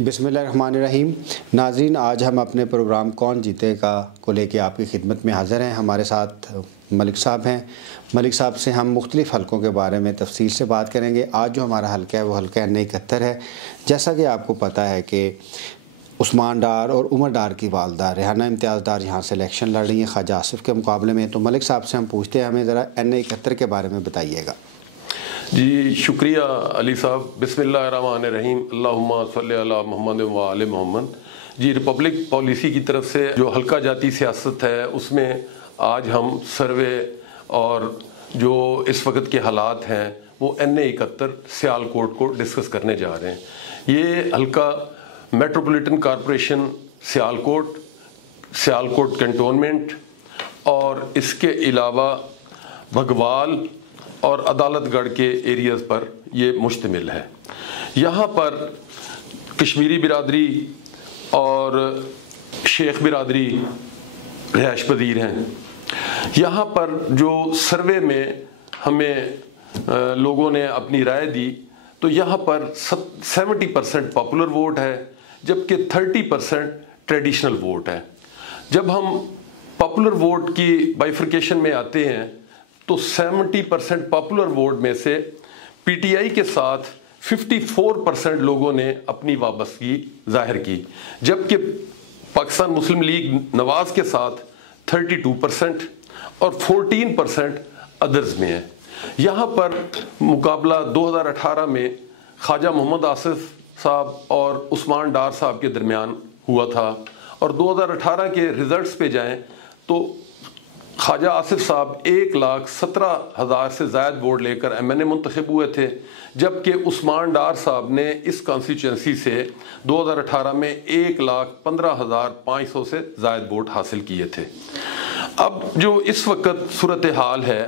बिस्मिल्लाहिर्रहमानिर्रहीम। नाज़रीन, आज हम अपने प्रोग्राम कौन जीतेगा को लेके आपकी खिदमत में हाज़िर हैं। हमारे साथ मलिक साहब हैं। मलिक साहब से हम मुख्तलिफ़ हलकों के बारे में तफसील से बात करेंगे। आज जो हमारा हल्का है वो हल्का NA-71 है। जैसा कि आपको पता है कि उस्मान डार और उमर डार की वालदा रेहाना इम्तियाज़ डार यहाँ से इलेक्शन लड़ रही हैं ख्वाजा आसिफ के मुकाबले में। तो मलिक साहब से हम पूछते हैं, हमें ज़रा NA-71 के बारे में बताइएगा। जी शुक्रिया अली साहब। बिस्मिल्लाहिर्रहमानिर्रहीम। अल्लाहुम्मा सल्ली अला मुहम्मद व आले मोहम्मद। जी, रिपब्लिक पॉलिसी की तरफ से जो हल्का जाती सियासत है उसमें आज हम सर्वे और जो इस वक्त के हालात हैं वो NA-71 सियालकोट को डिस्कस करने जा रहे हैं। ये हल्का मेट्रोपॉलिटन कॉरपोरेशन सियालकोट कैंटोनमेंट और इसके अलावा भगवाल और अदालतगढ़ के एरियाज़ पर ये मुश्तमिल है। यहाँ पर कश्मीरी बिरादरी और शेख बिरादरी रिहाइश पजीर हैं। यहाँ पर जो सर्वे में हमें लोगों ने अपनी राय दी तो यहाँ पर 70% पॉपुलर वोट है, जबकि 30% ट्रेडिशनल वोट है। जब हम पॉपुलर वोट की बाइफर्केशन में आते हैं तो 70% पॉपुलर वोट में से PTI के साथ 54% लोगों ने अपनी वापसी जाहिर की, जबकि पाकिस्तान मुस्लिम लीग नवाज के साथ 32% और 14% अदर्स में है। यहाँ पर मुकाबला 2018 में ख्वाजा मोहम्मद आसिफ साहब और उस्मान डार साहब के दरमियान हुआ था और 2018 के रिजल्ट्स पे जाएं तो ख्वाजा आसिफ साहब 1,17,000 से ज़ायद वोट लेकर MNA मुंतखब हुए थे, जबकि उस्मान डार साहब ने इस कॉन्स्टिट्यूंसी से 2018 में 1,15,500 से ज़ायद वोट हासिल किए थे। अब जो इस वक्त सूरत हाल है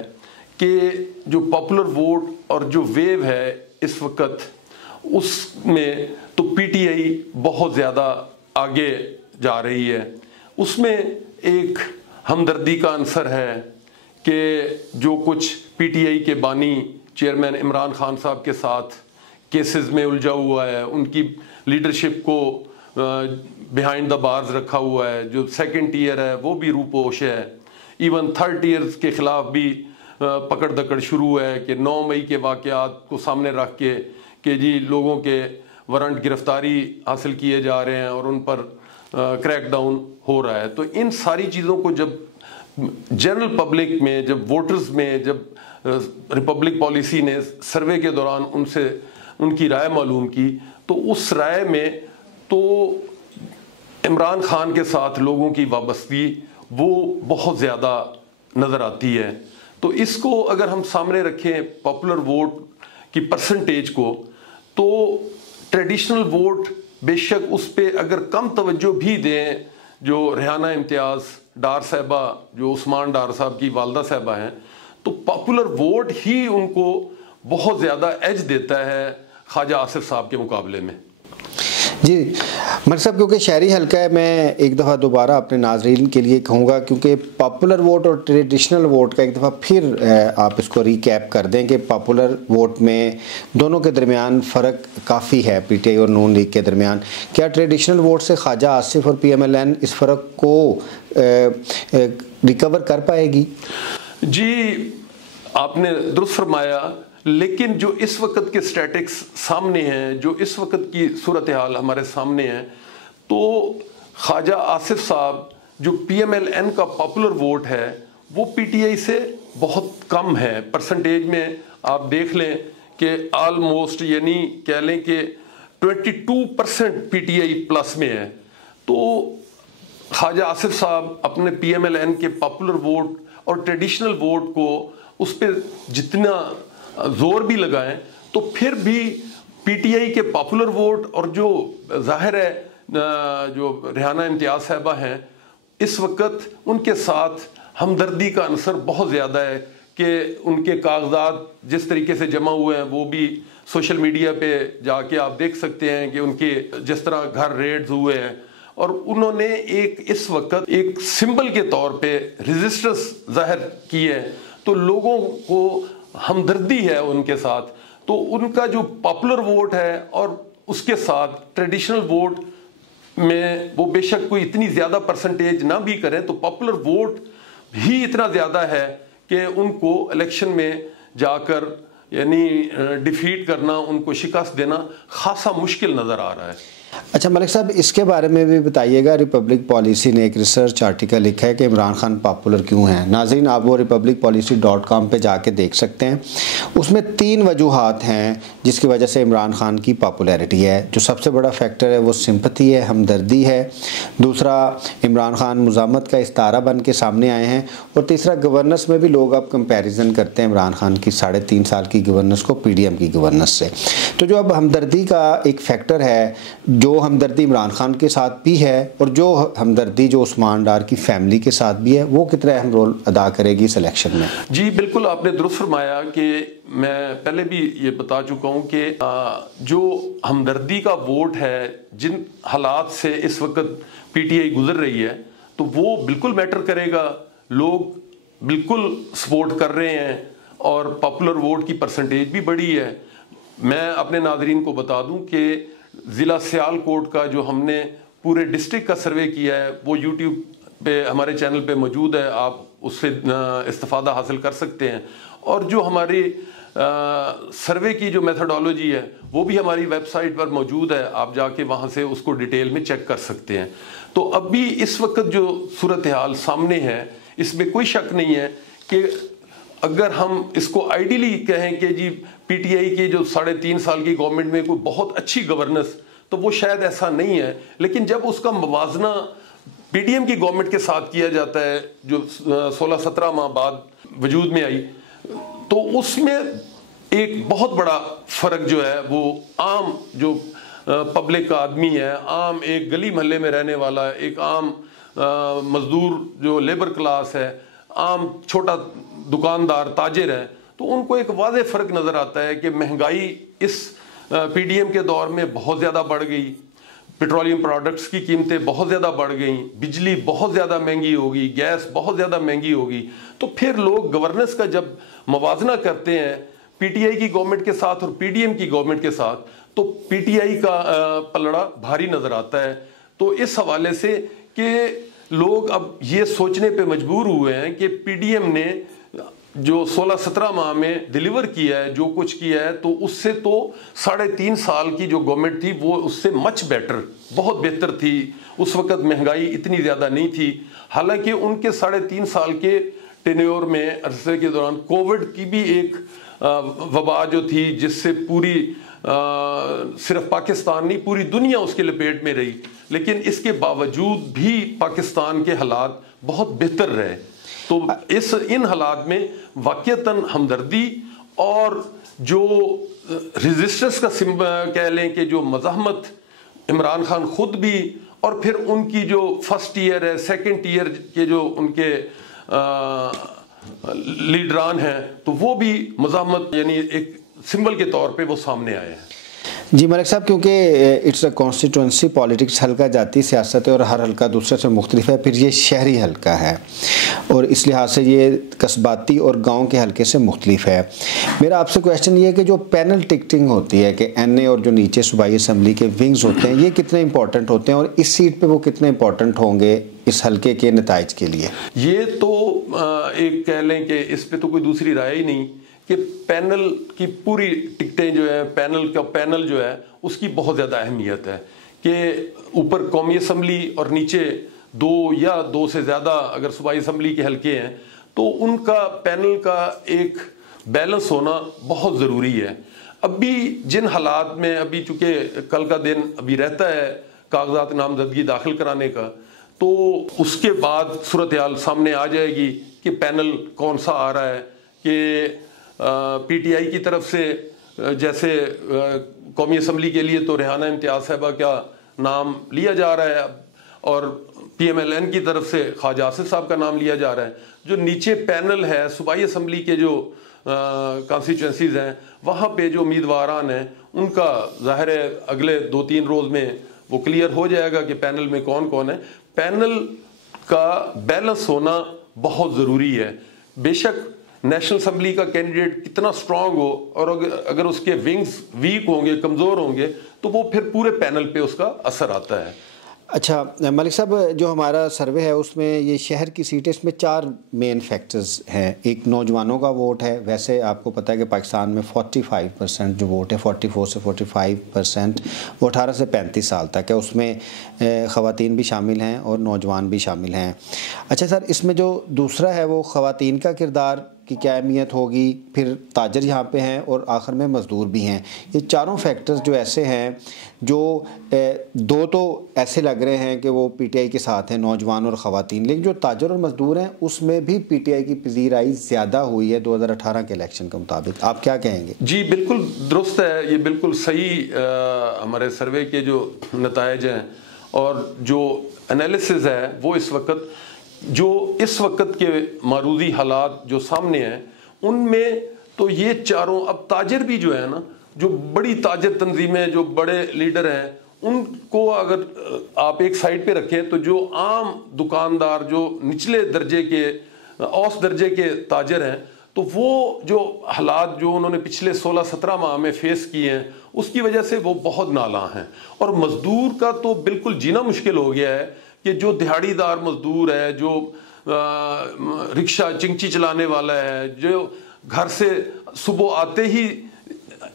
कि जो पॉपुलर वोट और जो वेव है इस वक्त उसमें तो PTI बहुत ज़्यादा आगे जा रही है। उसमें एक हमदर्दी का अंसर है कि जो कुछ PTI के बानी चेयरमैन इमरान खान साहब के साथ केसेस में उलझा हुआ है, उनकी लीडरशिप को बिहाइंड द बार्स रखा हुआ है। जो सेकंड टियर है वो भी रूपोश है। इवन थर्ड टियर्स के खिलाफ भी पकड़ दकड़ शुरू है कि 9 मई के वाक़यात को सामने रख के कि जी लोगों के वारंट गिरफ्तारी हासिल किए जा रहे हैं और उन पर क्रैकडाउन हो रहा है। तो इन सारी चीज़ों को जब जनरल पब्लिक में, जब वोटर्स में, जब रिपब्लिक पॉलिसी ने सर्वे के दौरान उनसे उनकी राय मालूम की तो उस राय में तो इमरान खान के साथ लोगों की वाबस्तगी वो बहुत ज़्यादा नज़र आती है। तो इसको अगर हम सामने रखें पॉपुलर वोट की परसेंटेज को, तो ट्रेडिशनल वोट बेशक उस पर अगर कम तवज्जो भी दें, जो रेहाना इम्तियाज़ डार साहबा जो उस्मान डार साहब की वालदा साहबा हैं, तो पॉपुलर वोट ही उनको बहुत ज़्यादा एज देता है ख्वाजा आसिफ साहब के मुकाबले में। जी मलिक साहब, क्योंकि शहरी हल्का है, मैं एक दफ़ा दोबारा अपने नाजरीन के लिए कहूँगा, क्योंकि पॉपुलर वोट और ट्रेडिशनल वोट का एक दफ़ा फिर आप इसको रिकैप कर दें कि पॉपुलर वोट में दोनों के दरमियान फ़र्क काफ़ी है, PTI और नून लीग के दरमियान। क्या ट्रेडिशनल वोट से ख्वाजा आसिफ और PMLN इस फ़र्क को रिकवर कर पाएगी? जी आपने दुरुस्त फरमाया, लेकिन जो इस वक्त के स्टैटिक्स सामने हैं, जो इस वक्त की सूरत हाल हमारे सामने है, तो ख्वाजा आसिफ साहब जो PMLN का पॉपुलर वोट है वो PTI से बहुत कम है। परसेंटेज में आप देख लें कि ऑलमोस्ट यानी कह लें कि 22% PTI प्लस में है। तो ख्वाजा आसिफ साहब अपने PMLN के पॉपुलर वोट और ट्रेडिशनल वोट को उस पर जितना जोर भी लगाएं तो फिर भी PTI के पॉपुलर वोट और जो जाहिर है जो रेहाना इम्तियाज़ साहबा हैं इस वक्त उनके साथ हमदर्दी का अंसर बहुत ज़्यादा है कि उनके कागजात जिस तरीके से जमा हुए हैं वो भी सोशल मीडिया पे जाके आप देख सकते हैं कि उनके जिस तरह घर रेड्स हुए हैं और उन्होंने एक इस वक्त एक सिंबल के तौर पे रेजिस्टेंस जाहिर की है। तो लोगों को हमदर्दी है उनके साथ, तो उनका जो पॉपुलर वोट है और उसके साथ ट्रेडिशनल वोट में वो बेशक कोई इतनी ज़्यादा परसेंटेज ना भी करें तो पॉपुलर वोट ही इतना ज़्यादा है कि उनको इलेक्शन में जाकर यानी डिफीट करना, उनको शिकस्त देना खासा मुश्किल नज़र आ रहा है। अच्छा मलिक साहब, इसके बारे में भी बताइएगा। रिपब्लिक पॉलिसी ने एक रिसर्च आर्टिकल लिखा है कि इमरान खान पॉपुलर क्यों हैं। नाज़रीन, आप वो republicpolicy.com पे जाके देख सकते हैं। उसमें 3 वजूहात हैं जिसकी वजह से इमरान खान की पॉपुलैरिटी है। जो सबसे बड़ा फैक्टर है वो सिंपथी है, हमदर्दी है। दूसरा, इमरान खान मुज़ामत का इस्तारा बन के सामने आए हैं। और तीसरा, गवर्नेंस में भी लोग अब कंपैरिजन करते हैं इमरान खान की 3.5 साल की गवर्नेंस को PDM की गवर्नेंस से। तो जो अब हमदर्दी का एक फैक्टर है, जो हमदर्दी इमरान खान के साथ भी है और जो हमदर्दी जो उस्मान डार की फैमिली के साथ भी है, वो कितना अहम रोल अदा करेगी इस इलेक्शन में? जी बिल्कुल, आपने दुरुस्त फरमाया कि मैं पहले भी ये बता चुका हूँ कि जो हमदर्दी का वोट है, जिन हालात से इस वक्त PTI गुजर रही है, तो वो बिल्कुल मैटर करेगा। लोग बिल्कुल सपोर्ट कर रहे हैं और पॉपुलर वोट की परसेंटेज भी बढ़ी है। मैं अपने नाज़रीन को बता दूं कि ज़िला सियालकोट का जो हमने पूरे डिस्ट्रिक्ट का सर्वे किया है वो YouTube पे हमारे चैनल पे मौजूद है, आप उससे इस्तिफ़ादा हासिल कर सकते हैं। और जो हमारी सर्वे की जो मेथडोलॉजी है वो भी हमारी वेबसाइट पर मौजूद है, आप जाके वहाँ से उसको डिटेल में चेक कर सकते हैं। तो अभी इस वक्त जो सूरत हाल सामने है, इसमें कोई शक नहीं है कि अगर हम इसको आइडियली कहें कि जी PTI की जो 3.5 साल की गवर्नमेंट में कोई बहुत अच्छी गवर्नेंस, तो वो शायद ऐसा नहीं है। लेकिन जब उसका मुवाजना PDM की गवर्नमेंट के साथ किया जाता है जो 16-17 माह बाद वजूद में आई, तो उसमें एक बहुत बड़ा फर्क जो है वो आम जो पब्लिक का आदमी है, आम एक गली मोहल्ले में रहने वाला, एक आम मजदूर जो लेबर क्लास है, आम छोटा दुकानदार ताजिर है, तो उनको एक वाज़ेह फ़र्क नज़र आता है कि महंगाई इस PDM के दौर में बहुत ज़्यादा बढ़ गई, पेट्रोलियम प्रोडक्ट्स की कीमतें बहुत ज़्यादा बढ़ गई, बिजली बहुत ज़्यादा महंगी होगी, गैस बहुत ज़्यादा महंगी होगी। तो फिर लोग गवर्नेंस का जब मवाजना करते हैं PTI की गवर्नमेंट के साथ और PDM की गवर्नमेंट के साथ, तो PTI का पलड़ा भारी नज़र आता है। तो इस हवाले से कि लोग अब ये सोचने पे मजबूर हुए हैं कि PDM ने जो 16-17 माह में डिलीवर किया है, जो कुछ किया है, तो उससे तो 3.5 साल की जो गवर्नमेंट थी वो उससे मच बेटर, बहुत बेहतर थी। उस वक्त महंगाई इतनी ज़्यादा नहीं थी। हालांकि उनके 3.5 साल के टेन्योर में अरसे के दौरान कोविड की भी एक वबा जो थी, जिससे पूरी सिर्फ पाकिस्तान नहीं पूरी दुनिया उसके लपेट में रही, लेकिन इसके बावजूद भी पाकिस्तान के हालात बहुत बेहतर रहे। तो इन हालात में वाकईतन हमदर्दी और जो रेजिस्टेंस का कह लें कि जो मज़ाहमत इमरान खान खुद भी और फिर उनकी जो फर्स्ट ईयर है, सेकंड ईयर के जो उनके लीडरान हैं, तो वो भी मज़ाहमत यानी एक सिंबल के तौर पे वो सामने आए हैं। जी मलिक साहब, क्योंकि इट्स अ कॉन्स्टिट्यूंसी पॉलिटिक्स, हल्का जाती सियासत है और हर हल्का दूसरे से मुख्तलिफ है, फिर ये शहरी हल्का है और इस लिहाज से ये कस्बाती और गांव के हल्के से मुख्तलिफ है। मेरा आपसे क्वेश्चन ये है कि जो पैनल टिकटिंग होती है कि NA और जो नीचे सूबाई असम्बली के विंग्स होते हैं, ये कितने इंपॉर्टेंट होते हैं और इस सीट पर वो कितने इंपॉर्टेंट होंगे इस हल्के के नताइज के लिए? ये तो एक कह लें कि इस पर तो कोई दूसरी राय ही नहीं कि पैनल की पूरी टिकटें जो है, पैनल जो है उसकी बहुत ज़्यादा अहमियत है कि ऊपर कौमी असम्बली और नीचे 2 या 2 से ज़्यादा अगर सूबाई असम्बली के हल्के हैं, तो उनका पैनल का एक बैलेंस होना बहुत ज़रूरी है। अभी जिन हालात में अभी चूँकि कल का दिन अभी रहता है कागजात नामजदगी दाखिल कराने का, तो उसके बाद सूरत हाल सामने आ जाएगी कि पैनल कौन सा आ रहा है कि PTI की तरफ से जैसे कौमी असम्बली के लिए तो रेहाना इम्तियाज़ साहबा का नाम लिया जा रहा है और PMLN की तरफ से ख्वाजा आसिफ साहब का नाम लिया जा रहा है। जो नीचे पैनल है सूबाई असम्बली के जो कॉन्स्टिट्यूंसीज़ हैं, वहाँ पे जो उम्मीदवारान हैं उनका ज़ाहिर है अगले 2-3 रोज़ में वो क्लियर हो जाएगा कि पैनल में कौन कौन है। पैनल का बैलेंस होना बहुत ज़रूरी है। बेशक नेशनल असम्बली का कैंडिडेट कितना स्ट्रांग हो और अगर उसके विंग्स वीक होंगे, कमज़ोर होंगे, तो वो फिर पूरे पैनल पे उसका असर आता है। अच्छा मलिक साहब, जो हमारा सर्वे है उसमें ये शहर की सीटें, इसमें 4 मेन फैक्टर्स हैं। एक नौजवानों का वोट है। वैसे आपको पता है कि पाकिस्तान में 45% जो वोट है, 44 से 45% वो 18 से 35 साल तक है। उसमें ख़वातीन भी शामिल हैं और नौजवान भी शामिल हैं। अच्छा सर, इसमें जो दूसरा है वो ख़वातीन का किरदार की क्या अहमियत होगी, फिर ताजर यहाँ पे हैं और आखिर में मज़दूर भी हैं। ये चारों फैक्टर्स जो ऐसे हैं, जो दो तो ऐसे लग रहे हैं कि वो पीटीआई के साथ हैं, नौजवान और ख़वातीन, लेकिन जो ताजर और मज़दूर हैं उसमें भी पीटीआई की पजीराई ज़्यादा हुई है 2018 के इलेक्शन के मुताबिक। आप क्या कहेंगे? जी बिल्कुल दुरुस्त है, ये बिल्कुल सही हमारे सर्वे के जो नताइज हैं और जो एनालिसिस है वो इस वक्त के मारूदी हालात जो सामने हैं उनमें तो ये चारों, अब ताजर भी जो है ना, जो बड़ी ताजर तंजीमें, जो बड़े लीडर हैं, उनको अगर आप एक साइड पे रखें तो जो आम दुकानदार, जो निचले दर्जे के, औसत दर्जे के ताजर हैं, तो वो जो हालात जो उन्होंने पिछले 16-17 माह में फेस किए हैं उसकी वजह से वो बहुत नाला हैं। और मजदूर का तो बिल्कुल जीना मुश्किल हो गया है कि जो दिहाड़ीदार मजदूर है, जो रिक्शा चिंची चलाने वाला है, जो घर से सुबह आते ही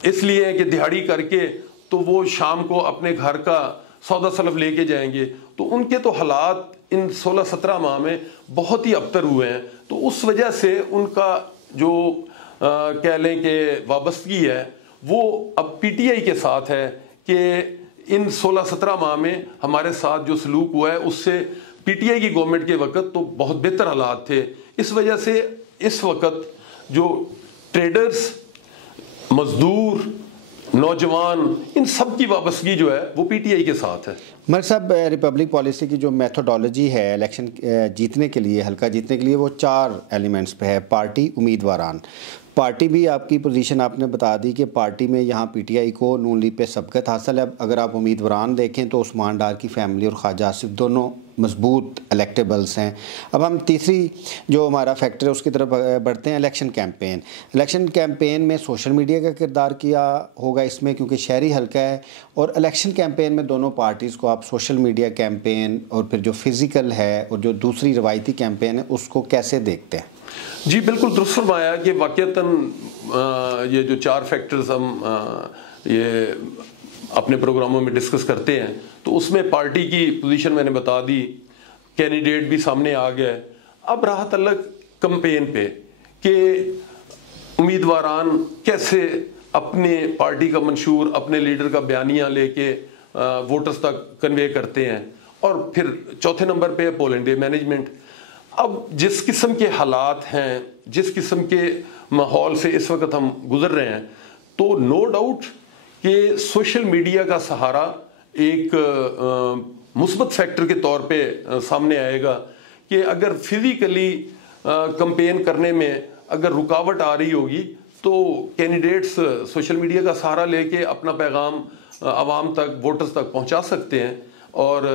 इसलिए कि दिहाड़ी करके तो वो शाम को अपने घर का सौदा सलफ लेके जाएंगे, तो उनके तो हालात इन 16-17 माह में बहुत ही अबतर हुए हैं। तो उस वजह से उनका जो कह लें कि वाबस्तगी है वो अब पीटीआई के साथ है कि इन 16-17 माह में हमारे साथ जो सलूक हुआ है उससे पीटीआई की गवर्नमेंट के वक्त तो बहुत बेहतर हालात थे। इस वजह से इस वक्त जो ट्रेडर्स, मजदूर, नौजवान, इन सब की वाबस्तगी जो है वो पीटीआई के साथ है। मलिक साहब, रिपब्लिक पॉलिसी की जो मेथोडोलॉजी है इलेक्शन जीतने के लिए, हल्का जीतने के लिए, वो 4 एलिमेंट्स पे है। पार्टी, उम्मीदवारान। पार्टी भी आपकी पोजीशन आपने बता दी कि पार्टी में यहाँ पीटीआई को नून लीग पे सबकत हासिल है। अगर आप उम्मीदवारान देखें तो उस्मान डार की फैमिली और ख्वाजा आसिफ दोनों मजबूत इलेक्टेबल्स हैं। अब हम तीसरी जो हमारा फैक्टर है उसकी तरफ बढ़ते हैं, इलेक्शन कैंपेन। इलेक्शन कैंपेन में सोशल मीडिया का किरदार किया होगा इसमें, क्योंकि शहरी हल्का है। और इलेक्शन कैंपेन में दोनों पार्टीज़ को आप सोशल मीडिया कैंपेन और फिर जो फिज़िकल है और जो दूसरी रवायती कैंपेन है उसको कैसे देखते हैं? जी बिल्कुल दुरुस्त फरमाया कि वाक़ईतन ये जो 4 फैक्टर्स हम ये अपने प्रोग्रामों में डिस्कस करते हैं तो उसमें पार्टी की पोजीशन मैंने बता दी, कैंडिडेट भी सामने आ गया। अब रहा तल्लक कैंपेन पे कि उम्मीदवारान कैसे अपने पार्टी का मंशूर, अपने लीडर का बयानिया लेके वोटर्स तक कन्वे करते हैं। और फिर चौथे नंबर पे पोल इंडिया मैनेजमेंट। अब जिस किस्म के हालात हैं, जिस किस्म के माहौल से इस वक्त हम गुजर रहे हैं, तो नो डाउट कि सोशल मीडिया का सहारा एक मुस्बत फैक्टर के तौर पे सामने आएगा कि अगर फिजिकली कैंपेन करने में अगर रुकावट आ रही होगी तो कैंडिडेट्स सोशल मीडिया का सहारा लेके अपना पैगाम आवाम तक, वोटर्स तक पहुंचा सकते हैं और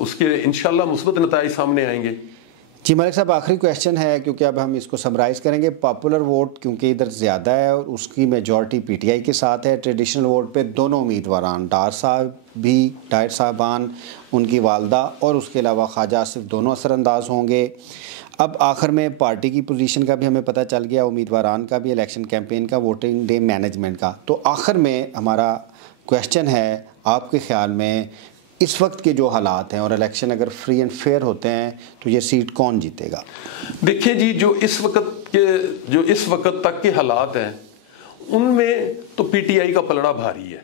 उसके इंशाल्लाह मुस्बत नताइज सामने आएंगे। जी मलिक साहब, आखिरी क्वेश्चन है क्योंकि अब हम इसको समराइज़ करेंगे। पॉपुलर वोट क्योंकि इधर ज़्यादा है और उसकी मेजॉरिटी पीटीआई के साथ है। ट्रेडिशनल वोट पे दोनों उम्मीदवारान, डार साहब भी, डायर साहबान, उनकी वालदा और उसके अलावा ख्वाजा आसिफ दोनों असरअंदाज होंगे। अब आखिर में पार्टी की पोजीशन का भी हमें पता चल गया, उम्मीदवारान का भी, इलेक्शन कैंपेन का, वोटिंग डे मैनेजमेंट का। तो आखिर में हमारा क्वेश्चन है, आपके ख्याल में इस वक्त के जो हालात हैं और इलेक्शन अगर फ्री एंड फेयर होते हैं तो ये सीट कौन जीतेगा? देखिए जी, जो इस वक्त तक के हालात हैं उनमें तो पीटीआई का पलड़ा भारी है।